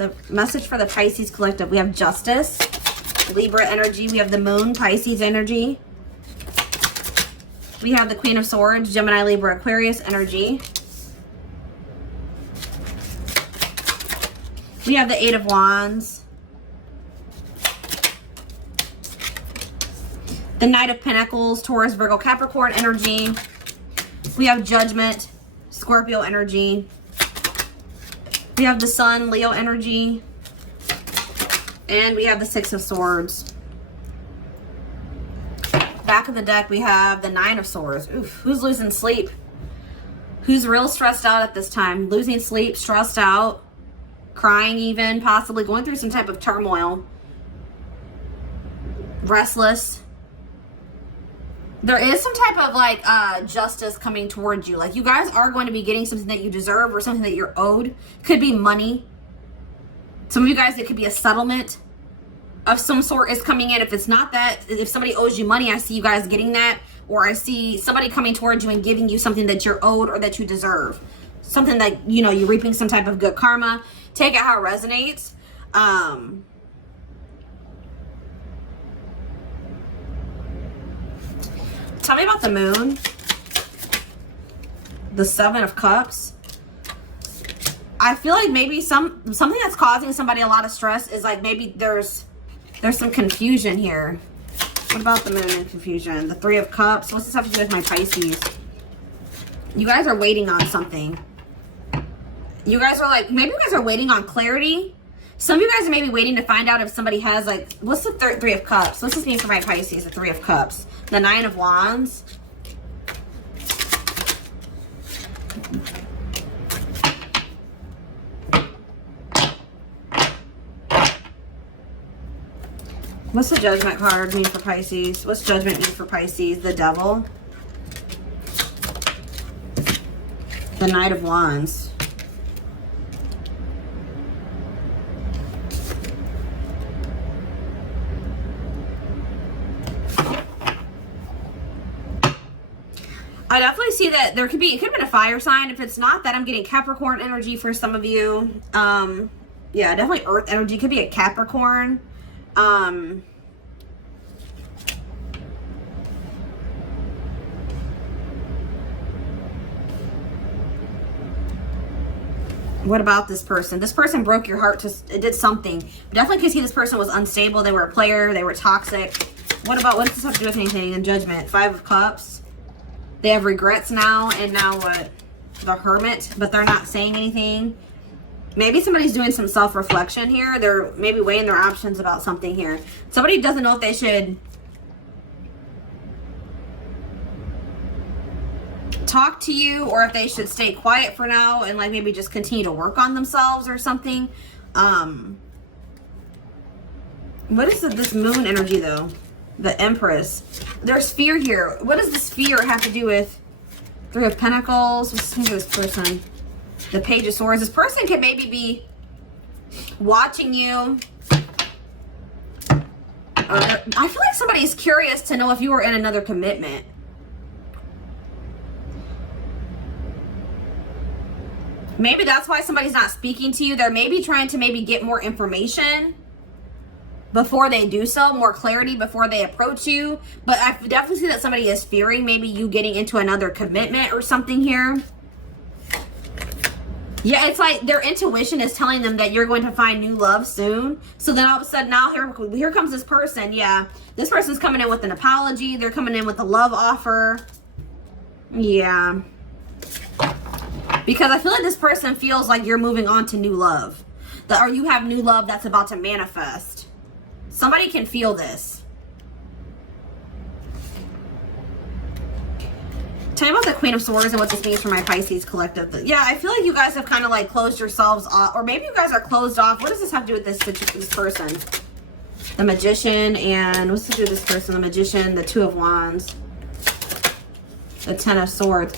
The message for the Pisces collective. We have Justice, Libra energy. We have the Moon, Pisces energy. We have the Queen of Swords, Gemini, Libra, Aquarius energy. We have the Eight of Wands. The Knight of Pentacles, Taurus, Virgo, Capricorn energy. We have Judgment, Scorpio energy. We have the Sun, Leo energy. And we have the Six of Swords. Back of the deck, we have the Nine of Swords. Oof, who's losing sleep? Who's real stressed out at this time? Losing sleep, stressed out, crying even, possibly going through some type of turmoil. Restless. There is some type of like justice coming towards you. Like you guys are going to be getting something that you deserve or something that you're owed. Could be money. Some of you guys, it could be a settlement of some sort is coming in. If it's not that, if somebody owes you money, I see you guys getting that. Or I see somebody coming towards you and giving you something that you're owed or that you deserve. Something that, you know, you're reaping some type of good karma. Take it how it resonates. Tell me about the Moon. The Seven of Cups. I feel like maybe something that's causing somebody a lot of stress is like maybe there's some confusion here. What about the Moon and confusion? The Three of Cups. What's this have to do with my Pisces? You guys are waiting on something. You guys are like, maybe you guys are waiting on clarity. Some of you guys are maybe waiting to find out if somebody has like, what's the Three of Cups? What's this mean for my Pisces? The Three of Cups. The Nine of Wands. What's the Judgment card mean for Pisces? What's Judgment mean for Pisces? The Devil. The Knight of Wands. I definitely see that there could be, it could have been a fire sign. If it's not that, I'm getting Capricorn energy for some of you. Yeah, definitely Earth energy. Could be a Capricorn. What about this person? This person broke your heart. It did something. Definitely could see this person was unstable. They were a player. They were toxic. What does this have to do with anything in Judgment? Five of Cups. They have regrets now. And now what? The Hermit. But they're not saying anything. Maybe somebody's doing some self-reflection here. They're maybe weighing their options about something here. Somebody doesn't know if they should talk to you or if they should stay quiet for now and like maybe just continue to work on themselves or something. What is this Moon energy though? The Empress. There's fear here. What does this fear have to do with Three of Pentacles? What's this person? The Page of Swords. This person could maybe be watching you. I feel like somebody's curious to know if you were in another commitment. Maybe that's why somebody's not speaking to you. They're maybe trying to maybe get more information before they do so, more clarity before they approach you. But I definitely see that somebody is fearing maybe you getting into another commitment or something here. Yeah, it's like their intuition is telling them that you're going to find new love soon. So then all of a sudden now here comes this person. Yeah, this person's coming in with an apology. They're coming in with a love offer. Yeah. Because I feel like this person feels like you're moving on to new love. Or you have new love that's about to manifest. Somebody can feel this. Tell me about the Queen of Swords and what this means for my Pisces collective. Yeah, I feel like you guys have kind of like closed yourselves off. Or maybe you guys are closed off. What does this have to do with this person? The Magician and... What's to do with this person? The Magician, the Two of Wands. The Ten of Swords.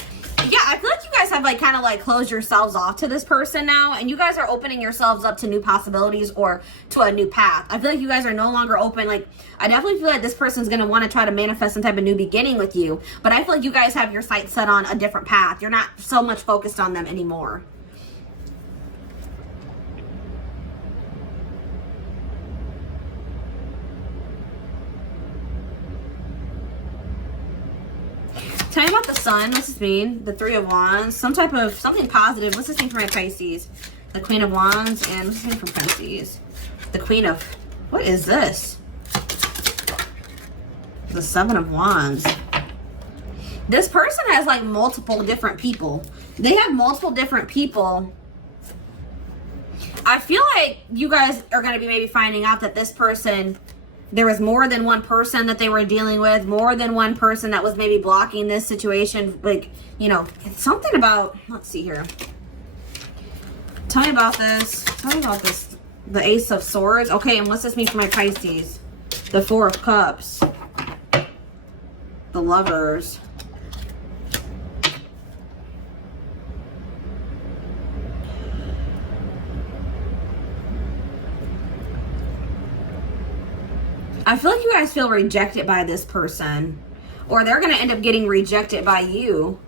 Yeah, I feel like you guys have like kind of like closed yourselves off to this person now, and you guys are opening yourselves up to new possibilities or to a new path. I feel like you guys are no longer open. Like, I definitely feel like this person's going to want to try to manifest some type of new beginning with you, but I feel like you guys have your sights set on a different path. You're not so much focused on them anymore. Tell me about the sun. What's this mean? The Three of Wands. Something positive. What's this mean for my Pisces? The Queen of Wands. And what's this mean for Pisces? The Queen of... What is this? The Seven of Wands. This person has like multiple different people. They have multiple different people. I feel like you guys are going to be maybe finding out that this person... There was more than one person that they were dealing with, more than one person that was maybe blocking this situation. Like, you know, it's something about, let's see here. Tell me about this. Tell me about this. The Ace of Swords. Okay, and what's this mean for my Pisces? The Four of Cups. The Lovers. I feel like you guys feel rejected by this person, or they're going to end up getting rejected by you.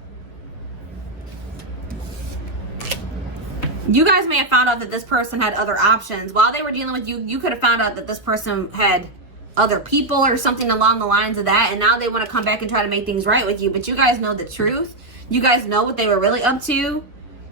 You guys may have found out that this person had other options. While they were dealing with you, you could have found out that this person had other people or something along the lines of that, and now they want to come back and try to make things right with you. But you guys know the truth. You guys know what they were really up to.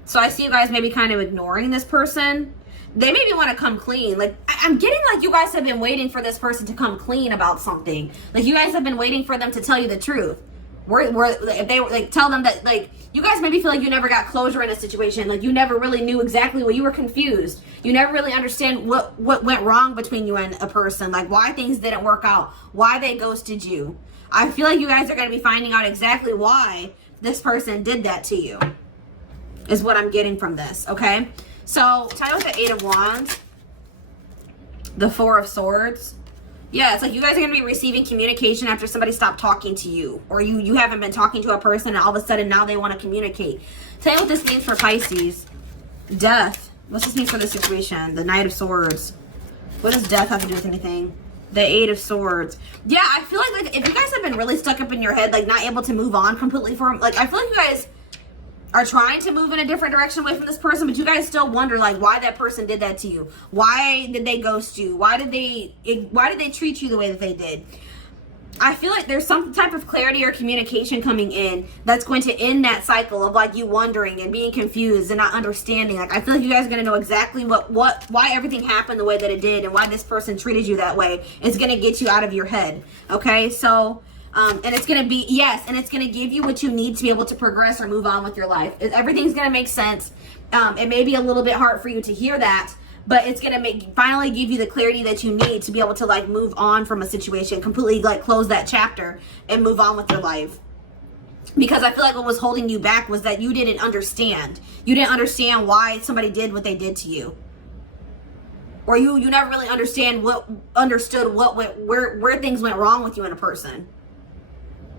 So I see you guys maybe kind of ignoring this person. They maybe want to come clean. Like, I'm getting like you guys have been waiting for this person to come clean about something. Like, you guys have been waiting for them to tell you the truth. If they like tell them that, like, you guys maybe feel like you never got closure in a situation. Like, you never really knew exactly what you were confused. You never really understand what went wrong between you and a person. Like, why things didn't work out. Why they ghosted you. I feel like you guys are going to be finding out exactly why this person did that to you. Is what I'm getting from this, okay? So, tell me about the Eight of Wands, the Four of Swords. Yeah, it's like you guys are going to be receiving communication after somebody stopped talking to you. Or you haven't been talking to a person and all of a sudden now they want to communicate. Tell me what this means for Pisces. Death. What's this mean for this situation? The Knight of Swords. What does death have to do with anything? The Eight of Swords. Yeah, I feel like if you guys have been really stuck up in your head, like not able to move on completely from, like, I feel like you guys are trying to move in a different direction away from this person, but you guys still wonder like why that person did that to you. Why did they ghost you? Why did they treat you the way that they did? I feel like there's some type of clarity or communication coming in that's going to end that cycle of like you wondering and being confused and not understanding. Like, I feel like you guys are gonna know exactly why everything happened the way that it did and why this person treated you that way. It's gonna get you out of your head. Okay, so and it's going to be, yes, and it's going to give you what you need to be able to progress or move on with your life. Everything's going to make sense. It may be a little bit hard for you to hear that, but it's going to finally give you the clarity that you need to be able to like move on from a situation, completely like close that chapter and move on with your life. Because I feel like what was holding you back was that you didn't understand. You didn't understand why somebody did what they did to you. Or you never really understood where things went wrong with you in a person.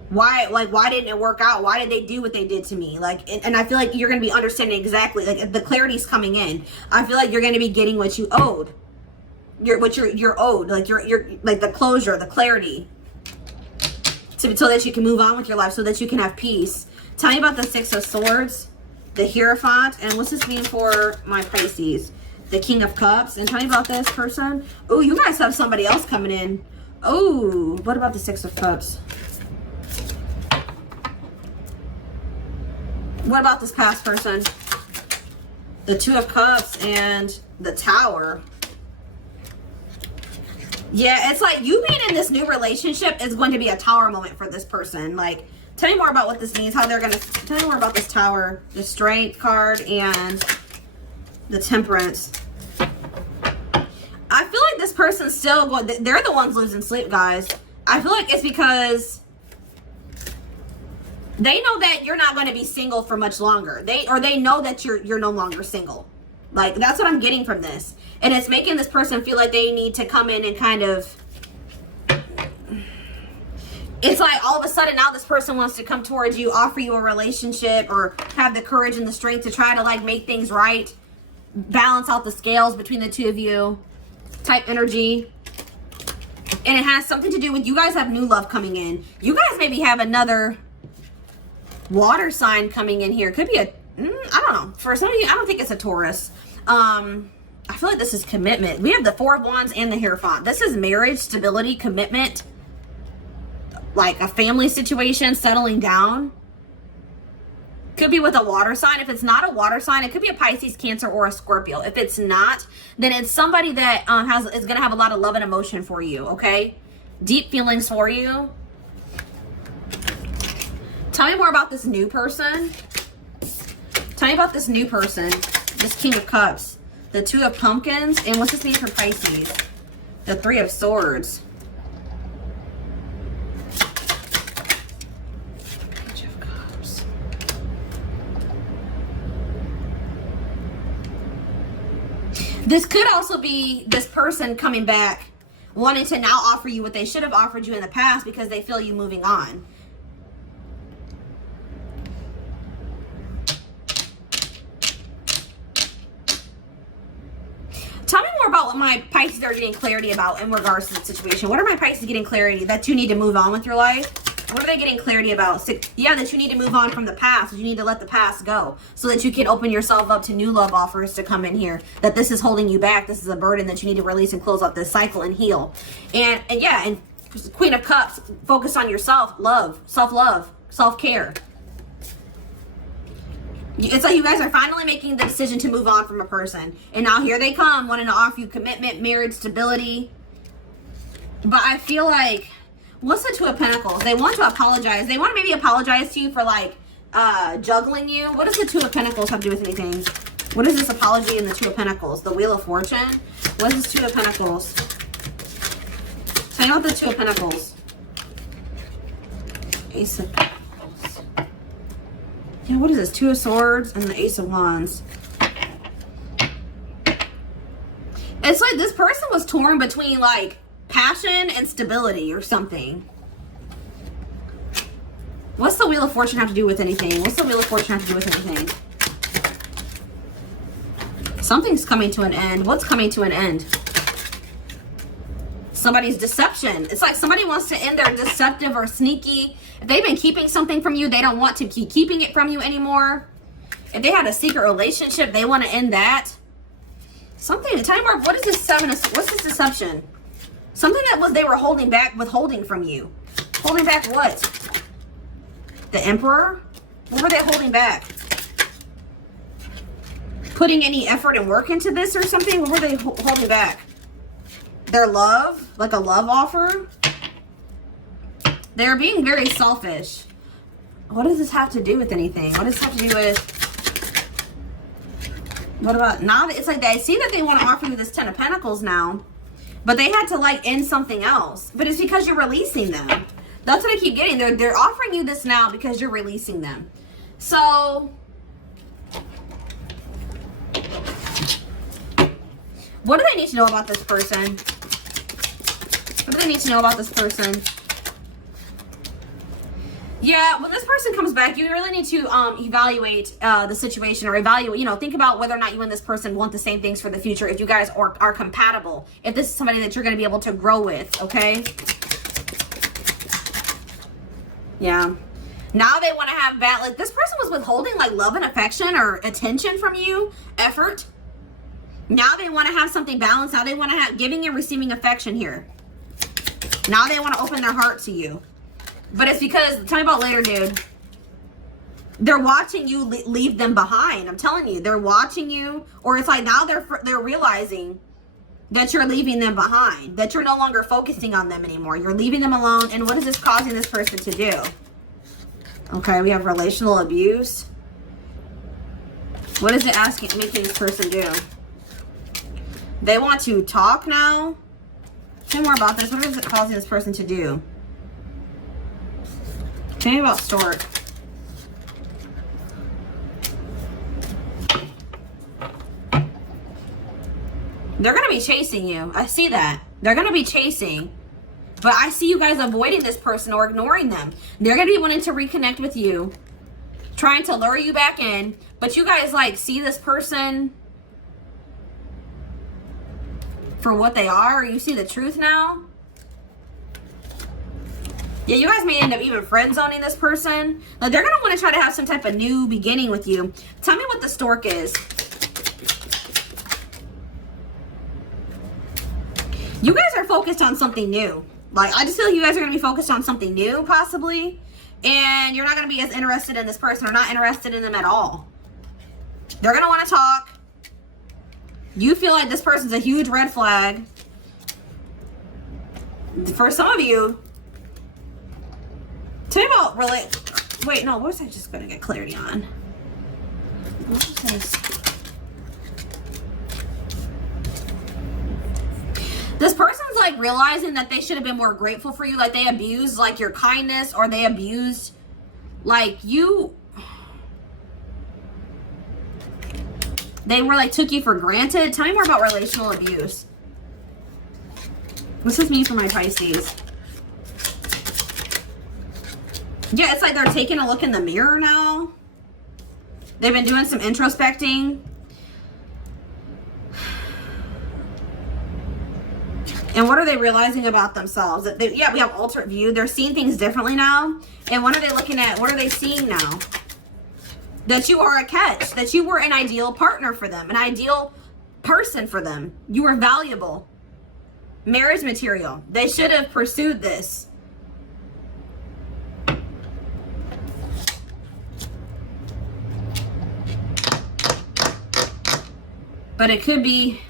Why didn't it work out? Why did they do what they did to me? Like, and I feel like you're going to be understanding exactly, like, the clarity's coming in. I feel like you're going to be getting what you owed. You're owed. Like, you're like the closure, the clarity. So that you can move on with your life, so that you can have peace. Tell me about the Six of Swords, the Hierophant, and what's this mean for my Pisces? The King of Cups, and tell me about this person. Oh, you guys have somebody else coming in. Oh, what about the Six of Cups? What about this past person? The Two of Cups and the Tower. Yeah, it's like you being in this new relationship is going to be a Tower moment for this person. Like, tell me more about what this means, how they're going to, tell me more about this Tower, the Strength card and the Temperance. I feel like this person's still going, they're the ones losing sleep, guys. I feel like it's because they know that you're not going to be single for much longer. They know that you're no longer single. Like, that's what I'm getting from this. And it's making this person feel like they need to come in and kind of, it's like all of a sudden now this person wants to come towards you, offer you a relationship, or have the courage and the strength to try to like make things right, balance out the scales between the two of you type energy. And it has something to do with, you guys have new love coming in. You guys maybe have another water sign coming in here. Could be a, I don't know. For some of you, I don't think it's a Taurus. I feel like this is commitment. We have the Four of Wands and the Hierophant. This is marriage, stability, commitment, like a family situation, settling down. Could be with a water sign. If it's not a water sign, it could be a Pisces, Cancer, or a Scorpio. If it's not, then it's somebody that is going to have a lot of love and emotion for you, okay? Deep feelings for you. Tell me more about this new person. Tell me about this new person. This King of Cups. The Two of Pumpkins. And what's this mean for Pisces? The Three of Swords. Page of Cups. This could also be this person coming back, wanting to now offer you what they should have offered you in the past because they feel you moving on. Tell me more about what my Pisces are getting clarity about in regards to the situation. What are my Pisces getting clarity? That you need to move on with your life? What are they getting clarity about? Yeah, that you need to move on from the past. That you need to let the past go so that you can open yourself up to new love offers to come in here. That this is holding you back. This is a burden that you need to release and close out this cycle and heal. And yeah, and Queen of Cups, focus on yourself, love, self-love, self-care. It's like you guys are finally making the decision to move on from a person. And now here they come, wanting to offer you commitment, marriage, stability. But I feel like, what's the Two of Pentacles? They want to apologize. They want to maybe apologize to you for like juggling you. What does the Two of Pentacles have to do with anything? What is this apology in the Two of Pentacles? The Wheel of Fortune? What is this Two of Pentacles? Tell me about the Two of Pentacles. Ace of Pentacles. Yeah, what is this? Two of Swords and the Ace of Wands. It's like this person was torn between like passion and stability or something. What's the Wheel of Fortune have to do with anything? What's the Wheel of Fortune have to do with anything? Something's coming to an end. What's coming to an end? Somebody's deception. It's like somebody wants to end their deceptive or sneaky. If they've been keeping something from you, they don't want to keep keeping it from you anymore. If they had a secret relationship, they want to end that. Something. Tell me more. What is this seven? What's this deception? Something that they were holding back, withholding from you. Holding back what? The Emperor? What were they holding back? Putting any effort and work into this or something? What were they holding back? Their love? Like a love offer? They're being very selfish. What does this have to do with anything? What does this have to do with... What about... Now it's like they see that they want to offer you this Ten of Pentacles now. But they had to like end something else. But it's because you're releasing them. That's what I keep getting. They're offering you this now because you're releasing them. So... what do they need to know about this person? What do they need to know about this person? Yeah, when this person comes back, you really need to evaluate the situation, or evaluate, you know, think about whether or not you and this person want the same things for the future, if you guys are compatible, if this is somebody that you're going to be able to grow with, okay? Yeah. Now they want to have like this person was withholding like love and affection or attention from you, effort. Now they want to have something balanced. Now they want to have giving and receiving affection here. Now they want to open their heart to you. But it's because, tell me about later, dude. They're watching you leave them behind. I'm telling you, they're watching you. Or it's like now they're realizing that you're leaving them behind. That you're no longer focusing on them anymore. You're leaving them alone. And what is this causing this person to do? Okay, we have relational abuse. What is it making this person do? They want to talk now. Tell me more about this. What is it causing this person to do? Tell me about Stork. They're going to be chasing you. I see that. They're going to be chasing. But I see you guys avoiding this person or ignoring them. They're going to be wanting to reconnect with you. Trying to lure you back in. But you guys like see this person for what they are. You see the truth now. Yeah, you guys may end up even friend zoning this person. Like, they're going to want to try to have some type of new beginning with you. Tell me what the Stork is. You guys are focused on something new. Like, I just feel like you guys are going to be focused on something new, possibly. And you're not going to be as interested in this person or not interested in them at all. They're going to want to talk. You feel like this person's a huge red flag. For some of you, tell me about really. Wait, no, what was I just going to get clarity on? What is this? This person's like realizing that they should have been more grateful for you. Like they abused like your kindness, or they abused like you. They were like took you for granted. Tell me more about relational abuse. What's this mean for my Pisces? Yeah, it's like they're taking a look in the mirror now. They've been doing some introspecting. And what are they realizing about themselves? That they, yeah, we have alternate view. They're seeing things differently now. And what are they looking at? What are they seeing now? That you are a catch. That you were an ideal partner for them. An ideal person for them. You were valuable. Marriage material. They should have pursued this. But it could be...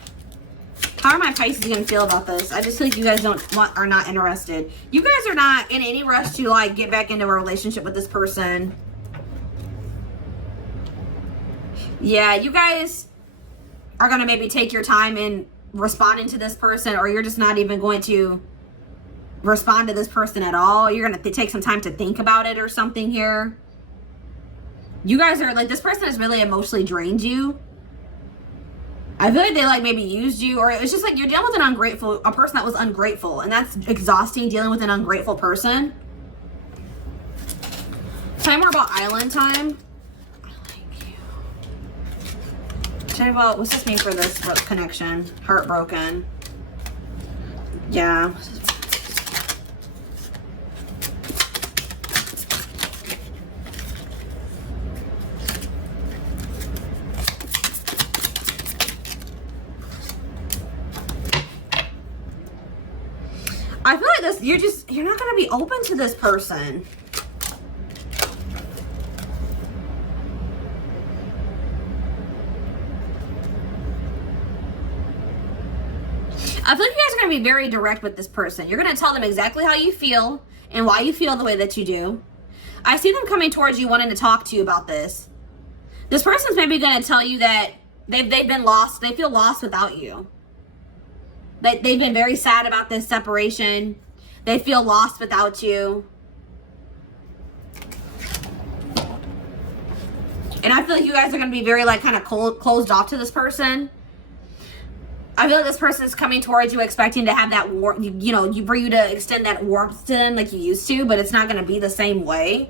How are my Pisces going to feel about this? I just feel like you guys are not interested. You guys are not in any rush to like get back into a relationship with this person. Yeah, you guys are going to maybe take your time in responding to this person, or you're just not even going to respond to this person at all. You're going to take some time to think about it or something here. You guys are like, this person has really emotionally drained you. I feel like they like maybe used you, or it's just like you're dealing with a person that was ungrateful, and that's exhausting, dealing with an ungrateful person. Tell me more about island time. I like you. Tell me about, what's this mean for this connection? Heartbroken. Yeah. I feel like this, you're not going to be open to this person. I feel like you guys are going to be very direct with this person. You're going to tell them exactly how you feel and why you feel the way that you do. I see them coming towards you wanting to talk to you about this. This person's maybe going to tell you that they've been lost. They feel lost without you. They've been very sad about this separation. They feel lost without you. And I feel like you guys are going to be very like kind of closed off to this person. I feel like this person is coming towards you expecting to have that warmth, for you to extend that warmth to them like you used to, but it's not going to be the same way.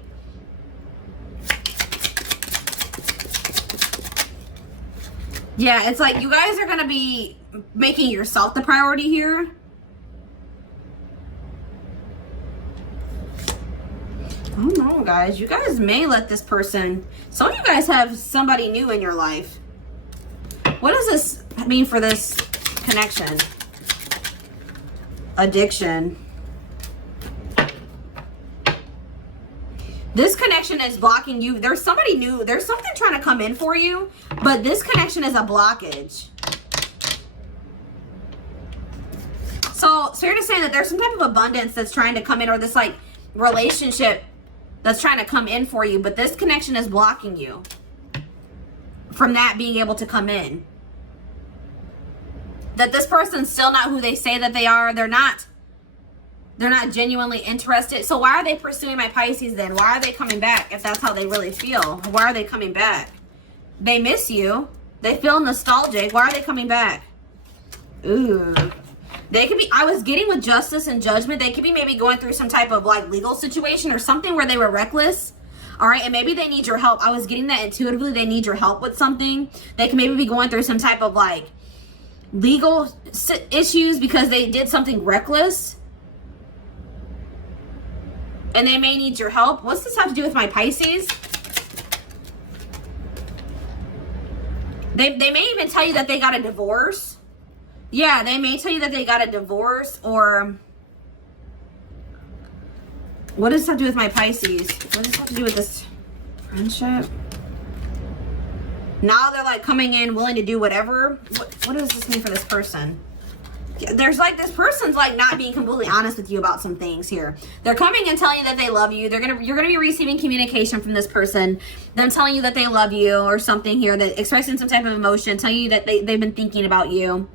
Yeah, it's like you guys are going to be making yourself the priority here. I don't know, guys. You guys may let this person... Some of you guys have somebody new in your life. What does this mean for this connection? Addiction. This connection is blocking you. There's somebody new. There's something trying to come in for you, but this connection is a blockage. So you're just saying that there's some type of abundance that's trying to come in, or this like relationship that's trying to come in for you, but this connection is blocking you from that being able to come in. That this person's still not who they say that they are. They're not genuinely interested. So why are they pursuing my Pisces then? Why are they coming back if that's how they really feel? Why are they coming back? They miss you. They feel nostalgic. Why are they coming back? Ooh. They could be, I was getting with justice and judgment. They could be maybe going through some type of like legal situation or something where they were reckless. All right. And maybe they need your help. I was getting that intuitively. They need your help with something. They can maybe be going through some type of like legal issues because they did something reckless. And they may need your help. What's this have to do with my Pisces? They may even tell you that they got a divorce. Yeah, they may tell you that they got a divorce, or What does this have to do with my Pisces? What does this have to do with this friendship? Now they're like coming in willing to do whatever. What does this mean for this person? There's like, this person's like not being completely honest with you about some things here. They're coming and telling you that they love you. You're gonna be receiving communication from this person, them telling you that they love you or something here, that expressing some type of emotion, telling you that they've been thinking about you.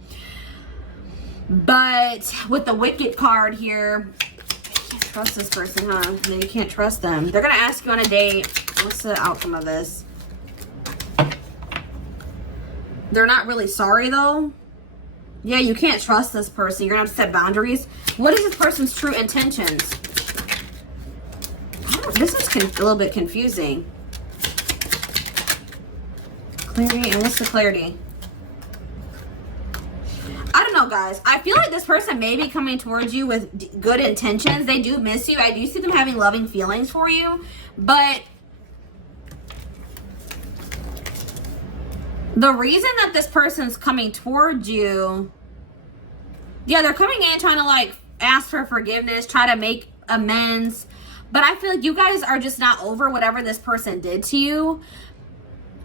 But with the Wicked card here, you can't trust this person, huh? No, you can't trust them. They're gonna ask you on a date. What's the outcome of this? They're not really sorry though. Yeah, you can't trust this person. You're gonna have to set boundaries. What is this person's true intentions? This is a little bit confusing. Clarity, and what's the clarity? I don't know, guys. I feel like this person may be coming towards you with good intentions. They do miss you. I do see them having loving feelings for you, but the reason that this person's coming towards you, yeah, they're coming in trying to like ask for forgiveness, try to make amends. But I feel like you guys are just not over whatever this person did to you.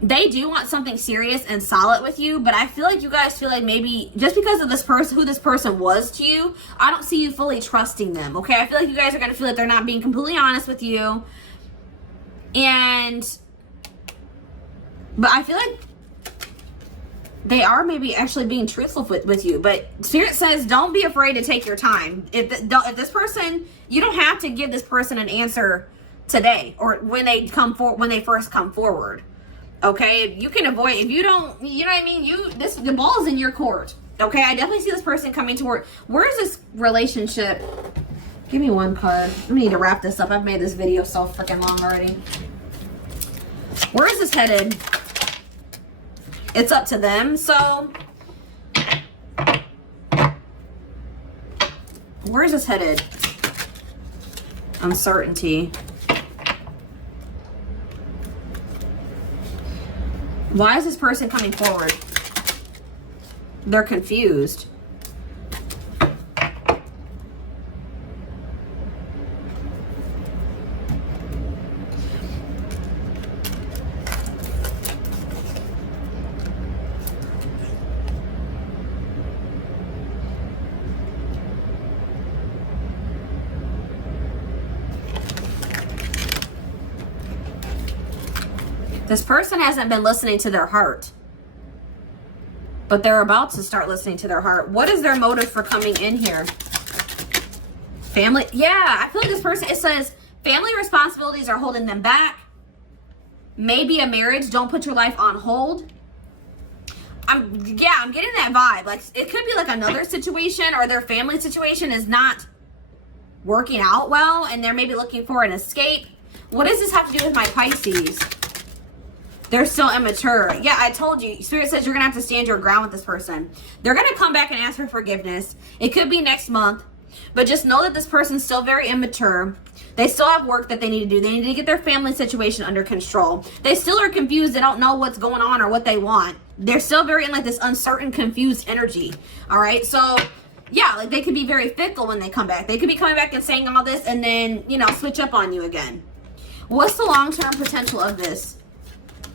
They do want something serious and solid with you, but I feel like you guys feel like maybe just because of this person, who this person was to you, I don't see you fully trusting them, okay? I feel like you guys are going to feel like they're not being completely honest with you. But I feel like they are maybe actually being truthful with you. But Spirit says don't be afraid to take your time. If this person, you don't have to give this person an answer today or when they first come forward. Okay, you can avoid, if you don't, you know what I mean? The ball is in your court. Okay, I definitely see this person coming toward. Where is this relationship? Give me one card. I need to wrap this up. I've made this video so freaking long already. Where is this headed? It's up to them. So, where is this headed? Uncertainty. Why is this person coming forward? They're confused. This person hasn't been listening to their heart, but they're about to start listening to their heart. What is their motive for coming in here? Family. Yeah, I feel like this person, it says family responsibilities are holding them back. Maybe a marriage. Don't put your life on hold. I'm getting that vibe. Like, it could be like another situation, or their family situation is not working out well and they're maybe looking for an escape. What does this have to do with my Pisces? They're still immature. Yeah, I told you. Spirit says you're going to have to stand your ground with this person. They're going to come back and ask for forgiveness. It could be next month. But just know that this person's still very immature. They still have work that they need to do. They need to get their family situation under control. They still are confused. They don't know what's going on or what they want. They're still very in like this uncertain, confused energy. All right? So, yeah, like they could be very fickle when they come back. They could be coming back and saying all this and then, you know, switch up on you again. What's the long-term potential of this?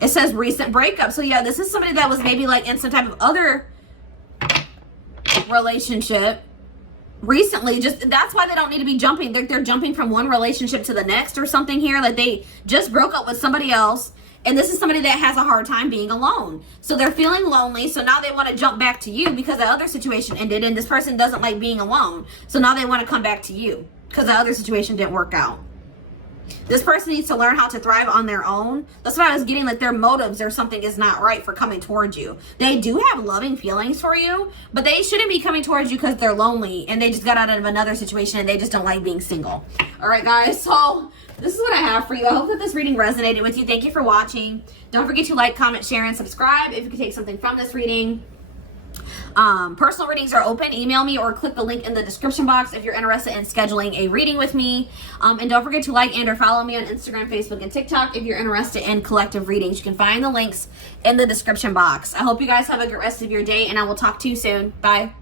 It says recent breakup. So, yeah, this is somebody that was maybe like in some type of other relationship recently. Just that's why they don't need to be jumping. They're jumping from one relationship to the next or something here. Like they just broke up with somebody else. And this is somebody that has a hard time being alone. So they're feeling lonely. So now they want to jump back to you because the other situation ended. And this person doesn't like being alone. So now they want to come back to you because the other situation didn't work out. This person needs to learn how to thrive on their own. That's what I was getting, like their motives or something is not right for coming towards you. They do have loving feelings for you, but they shouldn't be coming towards you because they're lonely and they just got out of another situation and they just don't like being single. All right, guys, so this is what I have for you. I hope that this reading resonated with you. Thank you for watching. Don't forget to like, comment, share, and subscribe if you can take something from this reading. Personal readings are open. Email me or click the link in the description box if you're interested in scheduling a reading with me. And don't forget to like and or follow me on Instagram, Facebook, and TikTok if you're interested in collective readings. You can find the links in the description box. I hope you guys have a good rest of your day, and I will talk to you soon. Bye.